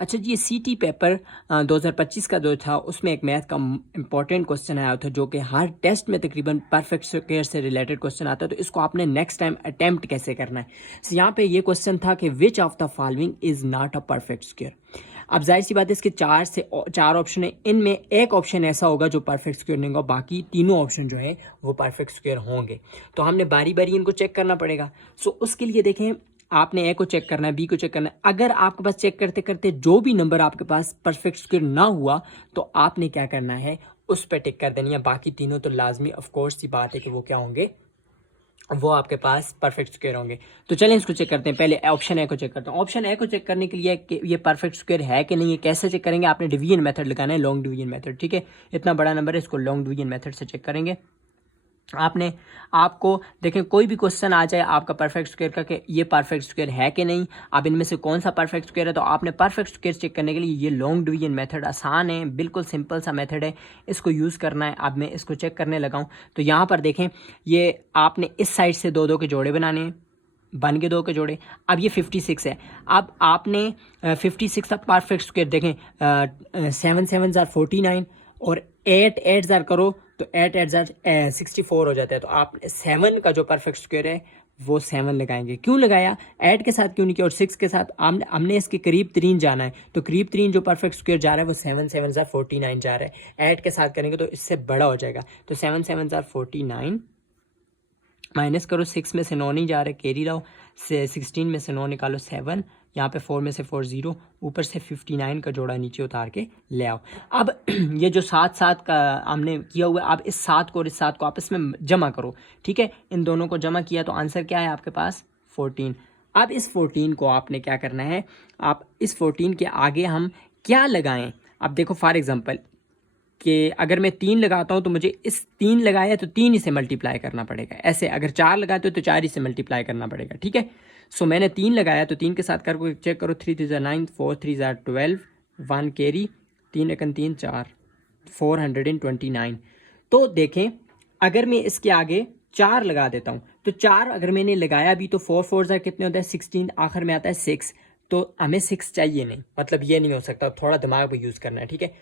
अच्छा जी, ये सीटी पेपर 2025 का जो था उसमें एक मैथ का इंपॉर्टेंट क्वेश्चन आया था जो कि हर टेस्ट में तकरीबन परफेक्ट स्क्वायर से रिलेटेड क्वेश्चन आता है, तो इसको आपने नेक्स्ट टाइम अटेम्प्ट कैसे करना है। So, यहाँ पे ये क्वेश्चन था कि which of the following is not a perfect square. अब जाहिर सी बात है इसके चार ऑप्शन है, इनमें एक ऑप्शन ऐसा होगा जो परफेक्ट स्क्वायर नहीं होगा, बाकी तीनों ऑप्शन जो है वो परफेक्ट स्क्वायर होंगे। तो हमने बारी बारी इनको चेक करना पड़ेगा। सो उसके लिए देखें, आपने ए को चेक करना है, बी को चेक करना है। अगर आपके पास चेक करते करते जो भी नंबर आपके पास परफेक्ट स्क्वायर ना हुआ तो आपने क्या करना है, उस पर टिक कर देनी है। बाकी तीनों तो लाजमी ऑफ कोर्स की बात है कि वो क्या होंगे, वो आपके पास परफेक्ट स्क्वायर होंगे। तो चलें इसको चेक करते हैं। पहले ऑप्शन ए को चेक करते हैं। ऑप्शन ए को चेक करने के लिए कि ये परफेक्ट स्क्वायर है कि नहीं है, कैसे चेक करेंगे, आपने डिवीजन मेथड लगाना है, लॉन्ग डिवीजन मेथड। ठीक है, इतना बड़ा नंबर है, इसको लॉन्ग डिवीजन मेथड से चेक करेंगे। आपको देखें, कोई भी क्वेश्चन आ जाए आपका परफेक्ट स्क्वायर का कि ये परफेक्ट स्क्वायर है कि नहीं, अब इनमें से कौन सा परफेक्ट स्क्वायर है, तो आपने परफेक्ट स्क्वायर चेक करने के लिए ये लॉन्ग डिवीजन मेथड आसान है, बिल्कुल सिंपल सा मेथड है, इसको यूज़ करना है। अब मैं इसको चेक करने लगा हूँ। तो यहाँ पर देखें, ये आपने इस साइड से दो दो के जोड़े बनाने हैं, बन के दो के जोड़े। अब ये 56 है। अब आपने 56 का परफेक्ट स्क्वायर देखें, 7 7 ज़ार 49 और 8 8 ज़ार करो तो 8 8 ज़ार 64 हो जाता है। तो आप 7 का जो परफेक्ट स्क्वायर है वो 7 लगाएंगे। क्यों लगाया, 8 के साथ क्यों नहीं किया और 6 के साथ, हमने इसके करीब तरीन जाना है। तो करीब तरीन जो परफेक्ट स्क्वायर जा रहा है वो 7 7 ज़ार 49 जा रहा है। 8 के साथ करेंगे तो इससे बड़ा हो जाएगा। तो 7 7 ज़ार 49 माइनस करो, 6 में से 9 नहीं जा रहे, कैरी रहो, 16 में से 9 निकालो 7, यहाँ पे 4 में से 4 0, ऊपर से 59 का जोड़ा नीचे उतार के ले आओ। अब ये जो 7 7 का हमने किया हुआ है, अब इस 7 को और इस 7 को आपस में जमा करो। ठीक है, इन दोनों को जमा किया तो आंसर क्या है आपके पास, 14। अब इस 14 को आपने क्या करना है, आप इस 14 के आगे हम क्या लगाएं। अब देखो फॉर एग्जाम्पल कि अगर मैं 3 लगाता हूँ तो मुझे इस 3 लगाया तो 3 ही से मल्टीप्लाई करना पड़ेगा। ऐसे अगर 4 लगाते हो तो 4 ही से मल्टीप्लाई करना पड़ेगा। ठीक है, सो मैंने 3 लगाया तो 3 के साथ कर चेक करो, 3 3 ज़ार 9, 4 3 ज़ार 12, 1 कैरी, 3 एकन 3 4, 429। तो देखें, अगर मैं इसके आगे 4 लगा देता हूँ तो 4 अगर मैंने लगाया भी तो 4 4 ज़ार कितने होता है 16, आखिर में आता है 6। तो हमें 6 चाहिए नहीं, मतलब ये नहीं हो सकता, थोड़ा दिमाग भी यूज़ करना है। ठीक है,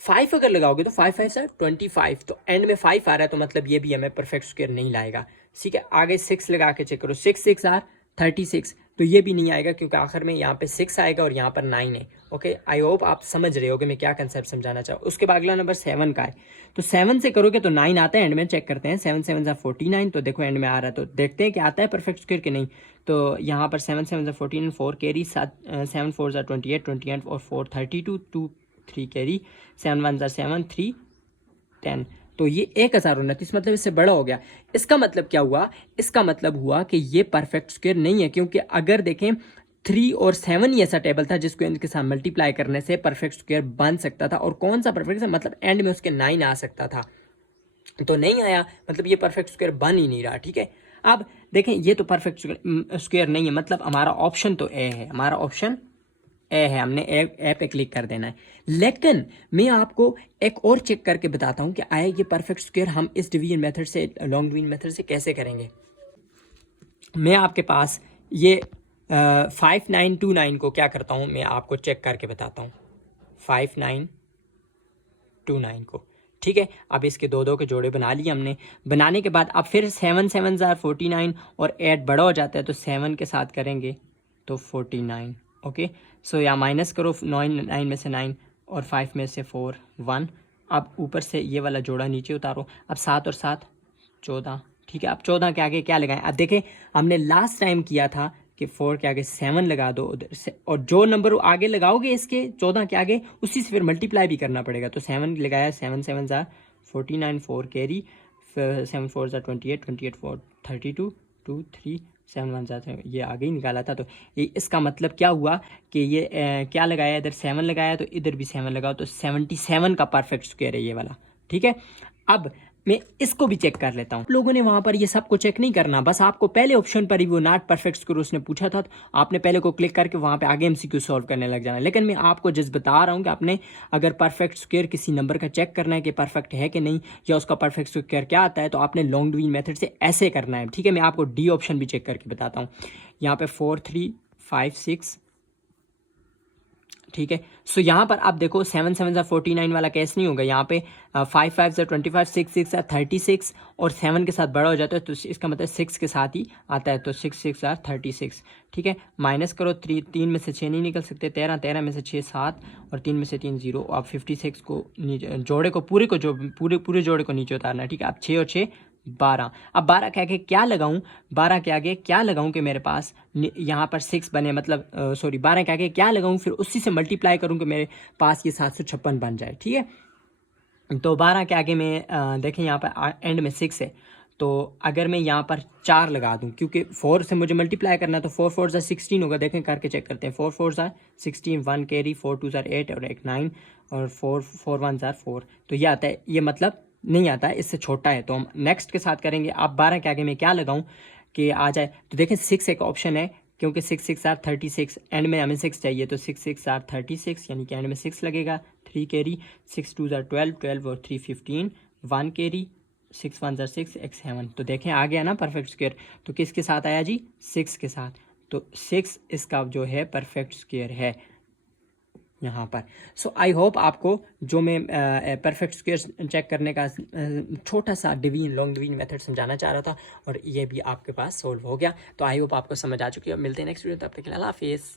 5 अगर लगाओगे तो 5 5 सर 25, तो एंड में 5 आ रहा है तो मतलब ये भी हमें परफेक्ट स्क्वायर नहीं लाएगा। ठीक है, आगे 6 लगा के चेक करो, 6 6 आर 36, तो ये भी नहीं आएगा क्योंकि आखिर में यहाँ पे 6 आएगा और यहाँ पर 9 है। ओके, आई होप आप समझ रहे हो कि मैं क्या कंसेप्ट समझाना चाहूँ। उसके बाद अगला नंबर 7 का है, तो 7 से करोगे तो 9 आता है, एंड में चेक करते हैं, 7 7 ज़ार 49, तो देखो एंड में आ रहा है, तो देखते हैं कि आता है परफेक्ट स्क्वायर कि नहीं। तो यहाँ पर 7 7 ज़ार 14, 4 कैरी, 7 4 ज़ार 28, 28 और 4 32, 2 3 कैरी, 7 1 ज़ार 7, 3 10, तो ये 1029, मतलब इससे बड़ा हो गया। इसका मतलब क्या हुआ, इसका मतलब हुआ कि ये परफेक्ट स्क्वायर नहीं है, क्योंकि अगर देखें 3 और 7 ही ऐसा टेबल था जिसको इनके साथ मल्टीप्लाई करने से परफेक्ट स्क्वायर बन सकता था, और कौन सा परफेक्ट, मतलब एंड में उसके 9 आ सकता था, तो नहीं आया, मतलब ये परफेक्ट स्क्वायर बन ही नहीं रहा। ठीक है, अब देखें ये तो परफेक्ट स्क्वायर नहीं है, मतलब हमारा ऑप्शन तो ए है, हमारा ऑप्शन ए है, हमने ए पे क्लिक कर देना है। लेकिन मैं आपको एक और चेक करके बताता हूं कि आया ये परफेक्ट स्क्वायर हम इस डिवीजन मेथड से, लॉन्ग डिवीजन मेथड से कैसे करेंगे। मैं आपके पास ये 5929 को क्या करता हूं, मैं आपको चेक करके बताता हूं, 5929 को। ठीक है, अब इसके दो दो के जोड़े बना लिए हमने। बनाने के बाद अब फिर 7 7 ज़ार 49 और 8 बड़ा हो जाता है, तो 7 के साथ करेंगे तो 49। ओके, सो या माइनस करो, 9 में से 9 और 5 में से 4 1, अब ऊपर से ये वाला जोड़ा नीचे उतारो। अब 7 और 7 14। ठीक है, अब 14 के आगे क्या लगाएं, अब देखें हमने लास्ट टाइम किया था कि 4 के आगे 7 लगा दो उधर से, और जो नंबर आगे लगाओगे इसके 14 के आगे उसी से फिर मल्टीप्लाई भी करना पड़ेगा। तो 7 लगाया, 7 7 ज़ार 49, 4 कैरी, 7 4 ज़ार 28, 28 4 32, 2 3 7 1 ज़ार, ये आगे ही निकाला था। तो इसका मतलब क्या हुआ कि ये क्या लगाया, इधर 7 लगाया तो इधर भी 7 लगाओ, तो 77 का परफेक्ट स्क्वायर है ये वाला। ठीक है, अब मैं इसको भी चेक कर लेता हूँ। लोगों ने वहां पर ये सबको चेक नहीं करना, बस आपको पहले ऑप्शन पर ही वो नॉट परफेक्ट स्क्वायर उसने पूछा था, तो आपने पहले को क्लिक करके वहां पे आगे एमसीक्यू सॉल्व करने लग जाना। लेकिन मैं आपको जस्ट बता रहा हूँ कि आपने अगर परफेक्ट स्क्वायर किसी नंबर का चेक करना है कि परफेक्ट है कि नहीं, या उसका परफेक्ट स्क्वायर क्या आता है, तो आपने लॉन्ग डिवीजन मेथड से ऐसे करना है। ठीक है, मैं आपको डी ऑप्शन भी चेक करके बताता हूँ। यहाँ पे 4 3 5 6 ठीक है। सो यहाँ पर आप देखो 7 7 49 वाला केस नहीं होगा, यहाँ पे 5 5 25, 6 6 36 और 7 के साथ बड़ा हो जाता है, तो इसका मतलब 6 के साथ ही आता है, तो 6 6 36। ठीक है, माइनस करो, 3 में से 6 नहीं निकल सकते, 13 13 में से 6 7 और 3 में से 3 0। आप 56 को नीचे जोड़े को पूरे जोड़े को नीचे उतारना है। ठीक है, अब 6 और 6 12। अब 12 के आगे क्या लगाऊं, 12 के आगे क्या लगाऊं कि मेरे पास यहाँ पर 6 बने, मतलब सॉरी 12 के आगे क्या लगाऊं, फिर उसी से मल्टीप्लाई करूं कि मेरे पास ये 756 बन जाए। ठीक है, तो 12 के आगे में देखें यहाँ पर एंड में 6 है, तो अगर मैं यहाँ पर 4 लगा दूं, क्योंकि 4 से मुझे मल्टीप्लाई करना है, तो 4 4 16 होगा। देखें करके चेक करते हैं, 4 4 16, 1 कैरी, 4 2 8 और 1 9 और 4 4 1 4। तो ये आता है, ये मतलब नहीं आता है, इससे छोटा है, तो हम नेक्स्ट के साथ करेंगे। आप 12 के आगे मैं क्या लगाऊं कि आ जाए, तो देखें 6 एक ऑप्शन है, क्योंकि 6 6 36, एंड में हमें 6 चाहिए, तो 6 6 36 यानी कि एंड में 6 लगेगा। 3 कैरी, 6 2 12 12 और 3 15, 1 कैरी, 6 1 6 x 7। तो देखें आ गया ना परफेक्ट स्क्वायर, तो किसके साथ आया जी, 6 के साथ, तो 6 इसका जो है परफेक्ट स्क्वायर है यहाँ पर। सो आई होप आपको जो मैं परफेक्ट स्क्वायर चेक करने का छोटा सा लॉन्ग डिवीजन मेथड समझाना चाह रहा था, और ये भी आपके पास सोल्व हो गया। तो आई होप आपको समझ आ चुकी है। मिलते हैं नेक्स्ट वीडियो, तब तक के लिए अल्लाह हाफिज़।